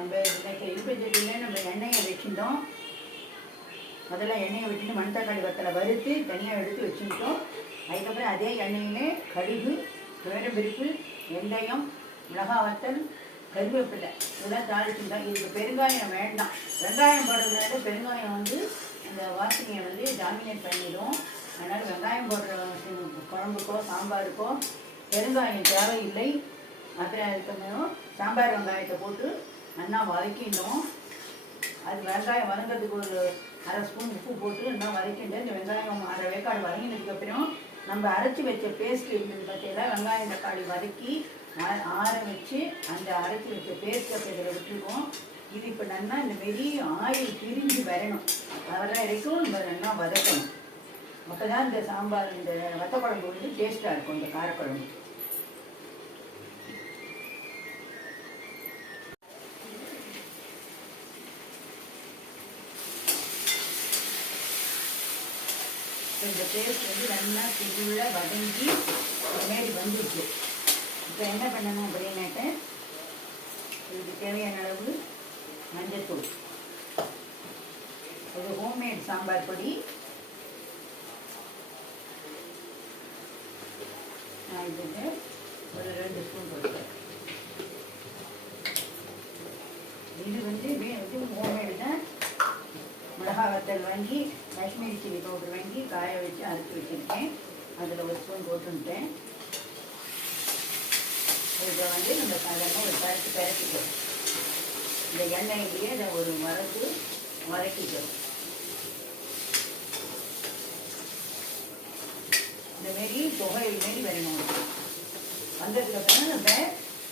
நம்ம இன்னைக்கு இருப்பச்சட்டியில் நம்ம எண்ணெயை வச்சுட்டோம் முதல்ல எண்ணெயை விட்டுட்டு மணத்தக்காளி வத்தலை வறுத்து தனியாக எடுத்து வச்சுக்கிட்டோம். அதுக்கப்புறம் அதே எண்ணெயிலே கடுகு துவரம்பருப்பு வெந்தயம் மிளகா வத்தல் கருவேப்பிலை. இதெல்லாம் தாளிச்சுட்டோம் இதுக்கு பெருங்காயம் வேண்டாம். வெங்காயம் போடுறதுனால பெருங்காயம் வந்து அந்த வாசனையை வந்து டாமினேட் பண்ணிடும் அதனால் வெங்காயம் போடுற குழம்புக்கோ சாம்பாருக்கோ பெருங்காயம் தேவையில்லை. அப்புறம் அதுக்கப்புறம் சாம்பார் வெங்காயத்தை போட்டு நல்லா வதக்கிட்டோம். அது வெங்காயம் வதங்கிறதுக்கு ஒரு அரை ஸ்பூன் உப்பு போட்டு இன்னும் வதக்கிட்டு இந்த வெங்காயம் அரை வேக்காடு வதங்கினதுக்கு அப்புறம் நம்ம அரைச்சி வச்ச பேஸ்ட் இருந்தது பார்த்தீங்களா? வெங்காயம் தக்காளி வதக்கி ஆ- ஆற வச்சு அந்த அரைச்சி வச்ச பேஸ்ட் அப்போ இதில் விட்டுருக்கோம் இது இப்போ நல்லா இந்த மாரி ஆயில் பிரிஞ்சு வரணும். வர வரைக்கும் நம்ம நல்லா வதக்கணும். அப்போ தான் இந்த சாம்பார் இந்த வத்த குழம்பு வந்து டேஸ்ட்டாக இருக்கும் இந்த காரக்குழம்பு. அந்த பேஸ்ட் வந்து நல்லா ஃபுல்லாக வதங்கி முன்னாடி வந்துருச்சு இப்போ என்ன பண்ணணும் அப்படின்னாக்க இதுக்கு தேவையான அளவு மஞ்சத்தூள் ஒரு ஹோம்மேட் சாம்பார் பொடி. நான் இதுக்கு ஒரு ரெண்டு ஸ்பூன் போட்டுக்கிறேன் இது வந்து வே- இது ஹோம்மேடு தான் மிளகா வத்தல் வாங்கி காஷ்மீரி சில்லி பவுடர் வாங்கி காய வச்சு அரைச்சி வச்சுருக்கேன். அதில் ஒரு ஸ்பூன் போட்டுட்டேன் இதை வந்து நம்ம சாதாரண ஒரு பரட்டு பரட்டிக்கிறோம். இந்த எண்ணெயிலேயே இதை ஒரு மரத்து வதக்கிக்கிறோம். இந்த மாரி புகை மாரி வரணும் வந்ததுக்கப்புறம் நம்ம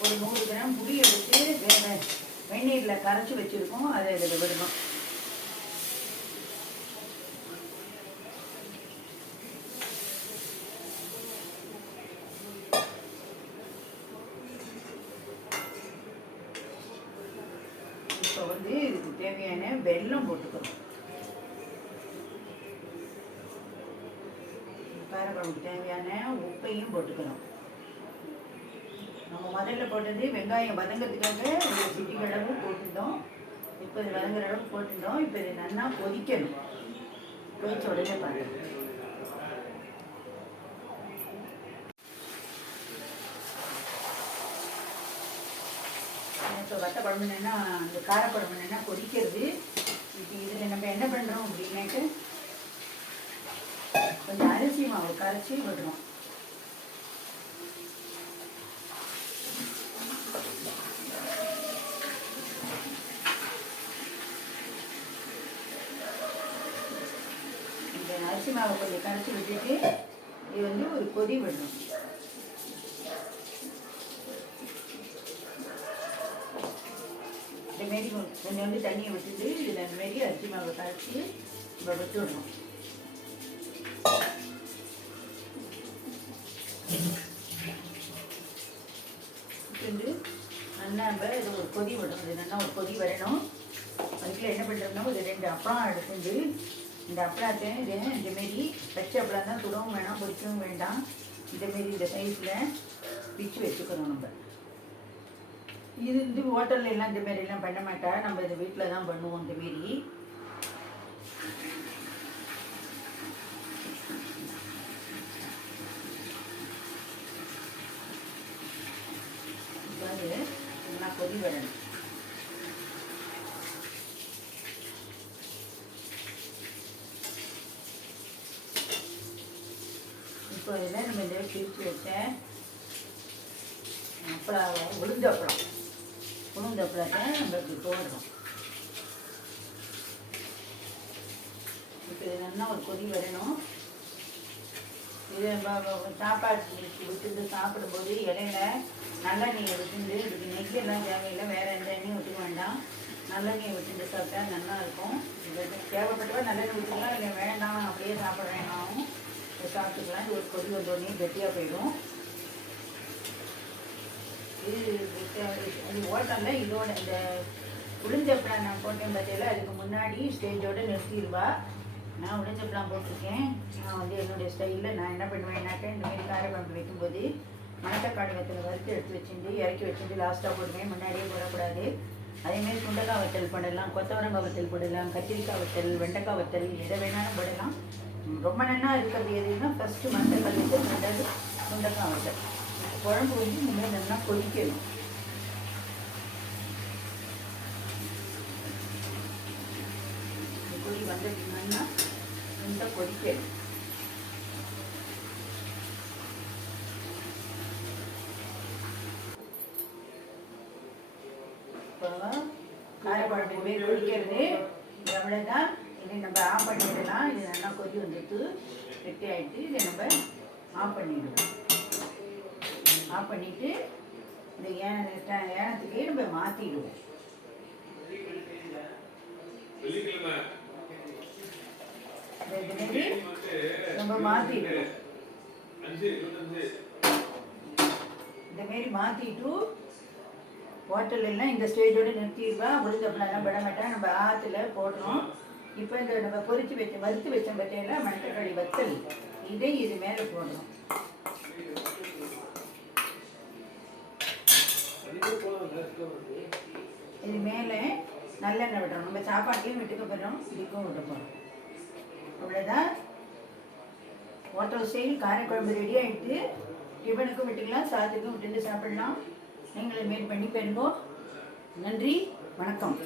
ஒரு நூறு கிராம் புளி எடுத்து வே- வெந்நீரில் கரைச்சி வச்சுருக்கோம். அதை இதில் விடணும் இப்போ வந்து இதுக்கு தேவையான வெல்லம் போட்டுக்கணும். காரக்குழம்புக்கு தேவையான உப்பையும் போட்டுக்கிறோம் நம்ம முதல்ல போட்டது வெங்காயம் வதங்கிறதுக்காக ஒரு சிட்டி அளவு போட்டுட்டோம். இப்போ இது வதங்குற அளவுக்கு போட்டுட்டோம். இப்போ இது நல்லா கொதிக்கணும். கொதிச்ச உடனே பாருங்கள் இப்போ வத்த குழம்பு என்னன்னா அந்த காரக்குழம்பு கொதிக்கிறது இப்போ இதில் நம்ம என்ன பண்ணுறோம் அப்படின்னாக்க கொஞ்சம் அரிசி மாவு கரைச்சி விடுறோம். இந்த அரிசி மாவை கொஞ்சம் கரைச்சி விட்டுட்டு இது வந்து ஒரு கொதி விடணும். மாரி கொஞ்சம் வந்து தண்ணியை விட்டுட்டு இதில் இந்த மாரி அரிசி மாவை கரைச்சி நம்ம விட்டுடணும் விட்டு நல்லா நம்ம இது ஒரு கொதி விடணும். இது நல்லா ஒரு கொதி வரணும். அதுக்குள்ள என்ன பண்ணுறோம்னா ஒரு ரெண்டு அப்பளம் எடுத்துட்டு இந்த அப்பளத்தை இது இந்த மாரி பச்சை அப்பளம் தான் சுடவும் வேணாம் பொரிக்கவும் வேண்டாம். இந்த மாரி இந்த சைஸில் பிச்சு வச்சுக்கிறோம் நம்ம. இது வந்து ஹோட்டல்ல எல்லாம் இந்த மாரி எல்லாம் பண்ண மாட்டா. நம்ம இது வீட்டில் தான் பண்ணுவோம் இந்த மாரி. இப்போ என்ன நல்லா கொதி வரணும். இப்போ இதில் நம்ம இதை பிரித்து வச்சேன். அப்புறம் உளுந்த அப்புறம் உளுந்த அப்பளத்தை நம்ம இப்படி போடுறோம் இப்போ இது நல்லா ஒரு கொதி வரணும்? இது சாப்பாடு விட்டுட்டு சாப்பிடும்போது இடையில நல்லெண்ணெயை விட்டுண்டு இதுக்கு நெய்யெல்லாம் தேவையில்லை வேறு எந்த எண்ணெயும் விட்டுக்க வேண்டாம். நல்லெண்ணெயை விட்டுட்டு சாப்பிட்டா நல்லா இருக்கும். இது தேவைப்பட்டவா நல்லெண்ணெய் விட்டுக்கலாம் இல்லை வேண்டாம் அப்படியே சாப்பிட வேண்டாம் சாப்பிட்டுக்கலாம். இது ஒரு கொதி வந்தோடனே கெட்டியாக போயிடும். இது இது ஹோட்டலில் இதோட இந்த உளுந்தப்பழம் நான் போட்டேன் பார்த்தீங்களா அதுக்கு முன்னாடி ஸ்டேஜோட நிறுத்திடுவா. நான் உளுந்தப்பழம் போட்டிருக்கேன். நான் வந்து என்னுடைய ஸ்டைலில் நான் என்ன பண்ணுவேன்னாக்கா இந்த மாதிரி காரக்குழம்பு வைக்கும்போது மணத்தக்காடு வத்தலை வறுத்து எடுத்து வச்சுட்டு இறக்கி வச்சுட்டு லாஸ்ட்டாக போடுவேன். முன்னாடியே போடக்கூடாது. அதேமாரி சுண்டக்காய் வத்தல் போடலாம் கொத்தவரங்காய் வத்தல் போடலாம் கத்திரிக்காய் வத்தல் வெண்டைக்காய் வத்தல் எதை வேணாலும் போடலாம். ரொம்ப நல்லா இருக்கிறது எதுன்னா ஃபஸ்ட்டு மஞ்சள் வத்தல் ரெண்டாவது சுண்டக்காய் வத்தல். குழம்பு வந்து இனிமேல் நல்லா கொதிக்கணும் இந்த கொதி வந்துட்டீங்கன்னா நல்லா கொதிக்கணும் காரக்குழம்பு பேர் ஒழிக்கிறது இது அவ்வளோதான் இதை நம்ம ஆஃப் பண்ணிடலாம். இது நல்லா கொதி வந்துட்டு கெட்டி ஆகிட்டு இதை நம்ம ஆஃப் பண்ணிடுவோம் ஆஃப் பண்ணிவிட்டு இந்த ஏன ஏனத்துக்கே நம்ம மாற்றிடுவோம் வெள்ளிக்கிழமை நம்ம மாற்றிட்டு இந்த மாரி மாற்றிட்டு ஹோட்டல் எல்லாம் இந்த ஸ்டேஜோட நிறுத்திடுவா. முடிஞ்சப்பெல்லாம் விட மாட்டேன். நம்ம ஆற்றுல போடுறோம். இப்போ இந்த நம்ம பொறிச்சு வச்ச வறுத்து வச்ச பற்றியெல்லாம் மணத்தக்காளி வத்தல். இதை இது மேலே போடுறோம் இது மேலே நல்லெண்ணெய் விடுறோம் நம்ம சாப்பாட்டையும் விட்டுக்க போகிறோம் இதுக்கும் விட்டு போகிறோம் அவ்வளோதான் ஹோட்டல் ஸ்டைல் காரக்குழம்பு ரெடி ஆகிட்டு டிஃபனுக்கும் விட்டுக்கலாம் சாதத்துக்கும் விட்டுட்டு சாப்பிடலாம். நீங்களும் மேட் பண்ணி பெறுங்கோ நன்றி வணக்கம்.